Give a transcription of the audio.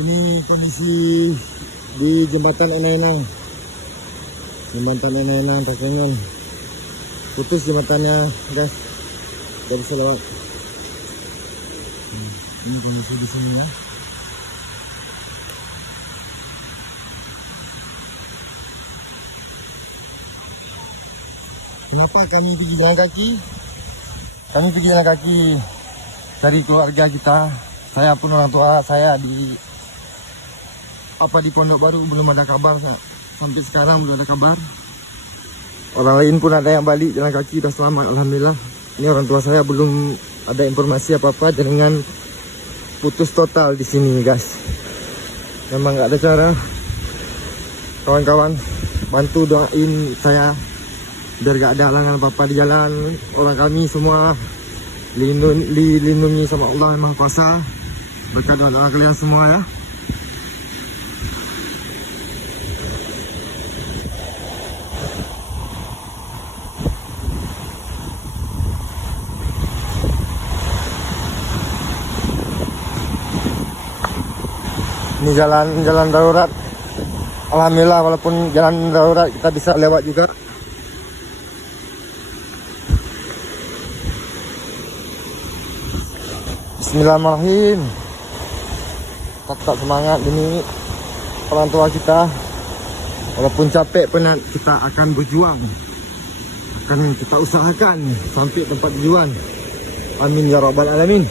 Ini kondisi di jembatan Enenang. Jembatan Enenang Takengon. Putus jembatannya, guys. Gak bisa lewat. Ini kondisi di sini ya. Kenapa kami pergi jalan kaki? Kami pergi jalan kaki dari keluarga kita. Saya pun orang tua saya di Pondok Baru belum ada kabar. Sampai sekarang belum ada kabar. Orang lain pun ada yang balik jalan kaki udah selamat, alhamdulillah. Ini orang tua saya belum ada informasi apa-apa dengan putus total di sini, guys. Memang nggak ada cara. Kawan-kawan, bantu doain saya biar gak ada halangan apa-apa di jalan. Orang kami semua dilindungi sama Allah yang Maha Kuasa. Berkat doa kalian semua ya. Ini jalan darurat. Alhamdulillah, walaupun jalan darurat kita bisa lewat juga. Bismillahirrahmanirrahim. Tetap semangat demi orang tua kita. Walaupun capek penat, kita akan berjuang. Akan kita usahakan sampai tempat tujuan. Amin ya rabbal alamin.